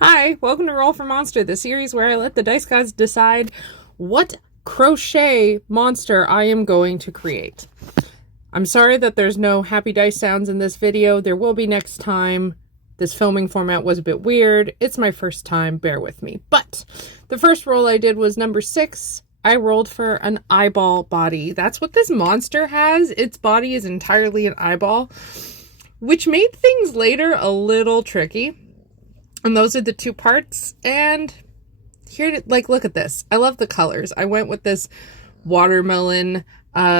Hi, welcome to Roll for Monster, the series where I let the dice gods decide what crochet monster I am going to create. I'm sorry that there's no happy dice sounds in this video. There will be next time. This filming format was a bit weird. It's my first time, bear with me. But the first roll I did was number 6. I rolled for an eyeball body. That's what this monster has. Its body is entirely an eyeball, which made things later a little tricky. And those are the two parts. And here, look at this. I love the colors. I went with this watermelon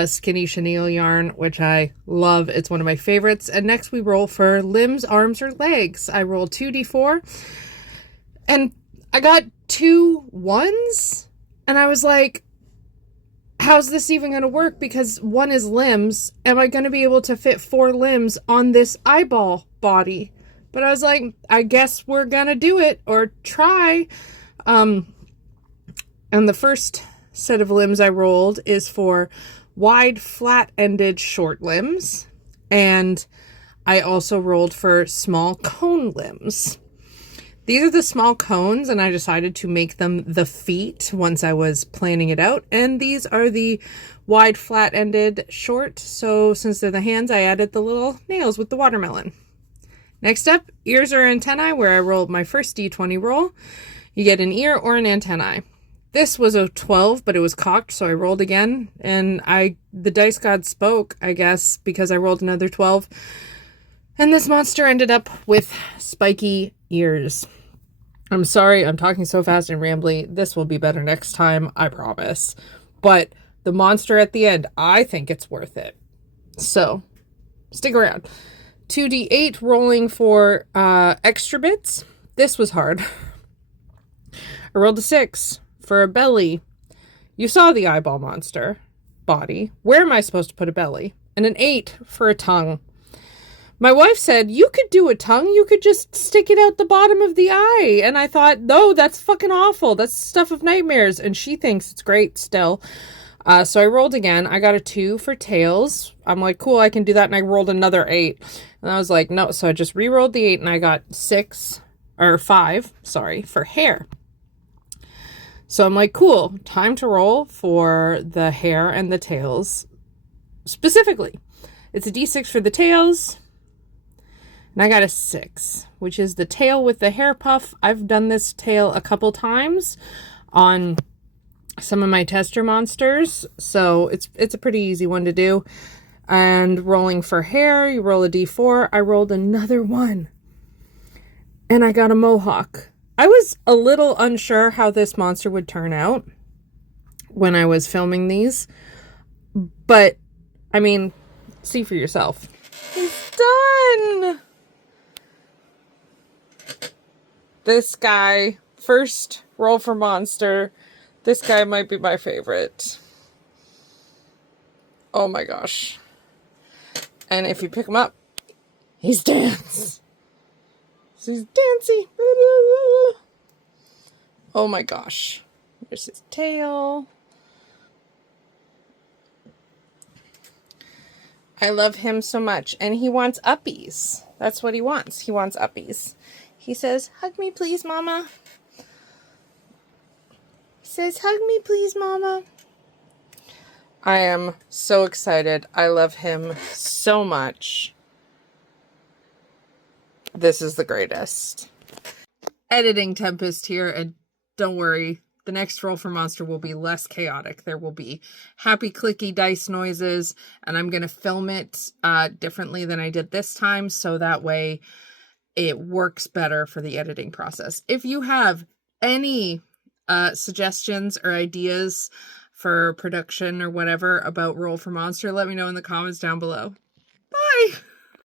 skinny chenille yarn, which I love. It's one of my favorites. And next we roll for limbs, arms, or legs. I rolled 2d4. And I got 2 1s. And I was like, how's this even going to work? Because 1 is limbs. Am I going to be able to fit 4 limbs on this eyeball body? But I was like, I guess we're going to do it or try. And the first set of limbs I rolled is for wide, flat-ended short limbs. And I also rolled for small cone limbs. These are the small cones, and I decided to make them the feet once I was planning it out. And these are the wide, flat-ended short. So since they're the hands, I added the little nails with the watermelon. Next up, ears or antennae, where I rolled my first d20 roll. You get an ear or an antennae. This was a 12, but it was cocked, so I rolled again. And the dice god spoke, I guess, because I rolled another 12. And this monster ended up with spiky ears. I'm sorry, I'm talking so fast and rambly. This will be better next time, I promise. But the monster at the end, I think it's worth it. So, stick around. 2d8 rolling for extra bits. This was hard. I rolled a 6 for a belly. You saw the eyeball monster body. Where am I supposed to put a belly? And an 8 for a tongue. My wife said, you could do a tongue. You could just stick it out the bottom of the eye. And I thought, no, that's fucking awful. That's stuff of nightmares. And she thinks it's great still. So I rolled again. I got a 2 for tails. I'm like, cool, I can do that. And I rolled another 8. And I was like, no. So I just re-rolled the 8 and I got 5, for hair. So I'm like, cool, time to roll for the hair and the tails. Specifically, it's a d6 for the tails. And I got a 6, which is the tail with the hair puff. I've done this tail a couple times on some of my tester monsters, so it's a pretty easy one to do. And rolling for hair, you roll a d4. I rolled another 1, and I got a mohawk. I was a little unsure how this monster would turn out when I was filming these, but I mean, see for yourself. It's done. This guy, first roll for monster. This guy might be my favorite. Oh my gosh. And if you pick him up, he's dance. He's dancy. Oh my gosh. There's his tail. I love him so much. And he wants uppies. That's what he wants. He wants uppies. He says, hug me please, mama. He says, hug me please, mama. I am so excited. I love him so much. This is the greatest. Editing Tempest here, and don't worry, the next roll for monster will be less chaotic. There will be happy clicky dice noises, and I'm going to film it differently than I did this time, so that way it works better for the editing process. If you have any suggestions or ideas for production or whatever about Roll for Monster, let me know in the comments down below.